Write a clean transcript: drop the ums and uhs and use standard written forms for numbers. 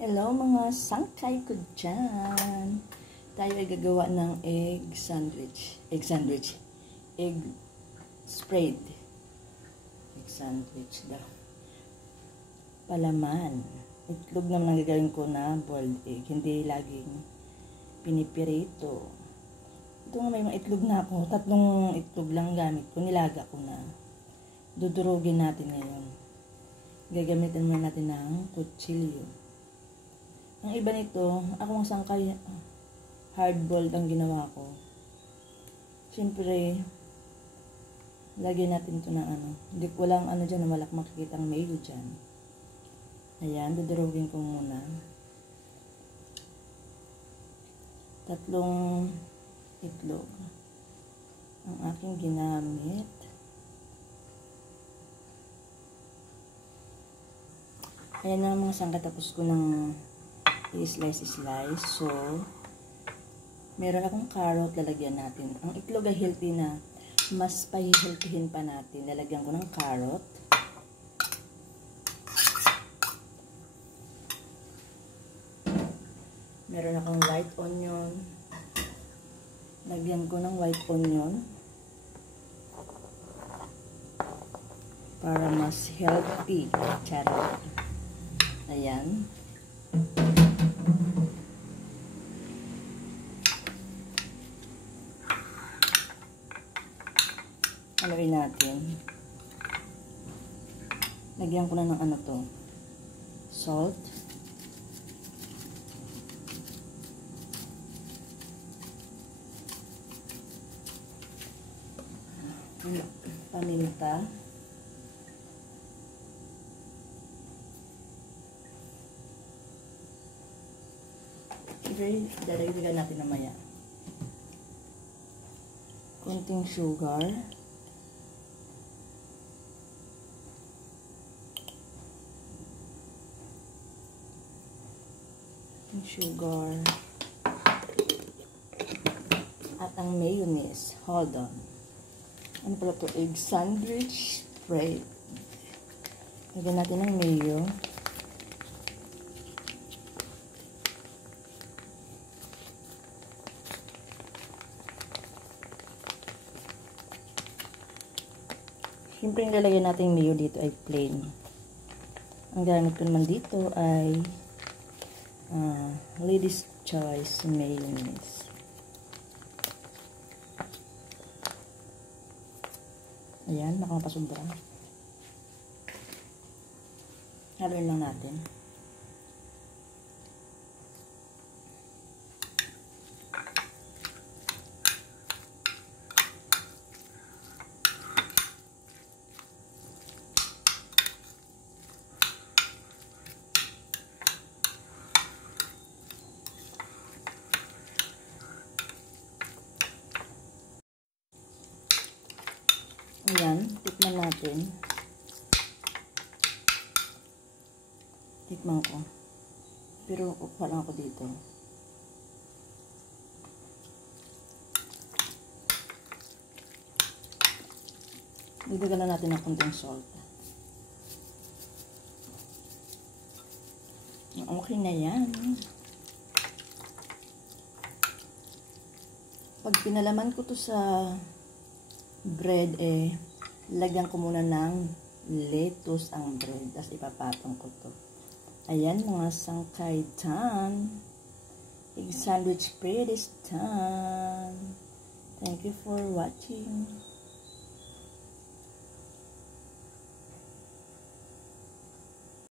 Hello mga sangkay ko dyan. Tayo ay gagawa ng egg sandwich. Egg spread. Egg sandwich daw. Palaman. Itlog naman ang gagawin ko na boiled egg. Hindi laging pinipirito. Ito nga may mga itlog na ako. 3 itlog lang gamit ko. Nilaga ko na. Dudurugin natin ngayon. Gagamitin muna natin ng kutsilyo. Ang iba nito, ako ang sangkay hard-boiled ang ginawa ko. Siyempre, lagyan natin ito ng walang dyan, walang makikita ang mayo dyan. Ayan, dudurugin ko muna. 3 itlog ang aking ginamit. Ayan na mga sangkay, tapos ko ng i-slice. So, meron akong carrot, lalagyan natin. Ang itlog ay healthy na. Mas pahihiltihin pa natin. Lalagyan ko ng carrot. Meron akong white onion. Lagyan ko ng white onion. Para mas healthy. Charot. Ayan. Haluin natin. Lagyan ko na ng salt. Paminta. Daragdagan natin mamaya. Konting sugar. At ang mayonnaise. Hold on. Ano pala ito? Egg sandwich spread. Lagyan natin ng mayo. Siyempre yung lalagyan natin mayo dito ay plain. Ang gamit ko naman dito ay Lady's Choice mayonnaise. Ayan, baka mapasubra. Haluin lang natin. Ayan, tikman natin. Tikman ko. Pero upa lang ako dito. Dagdagan na natin ng konting salt. Okay na yan. Pag pinalaman ko to sa bread, lagyan ko muna ng lettuce ang bread. Tapos ipapatong ko to. Ayan mga sangkay, done. Egg sandwich spread is done. Thank you for watching.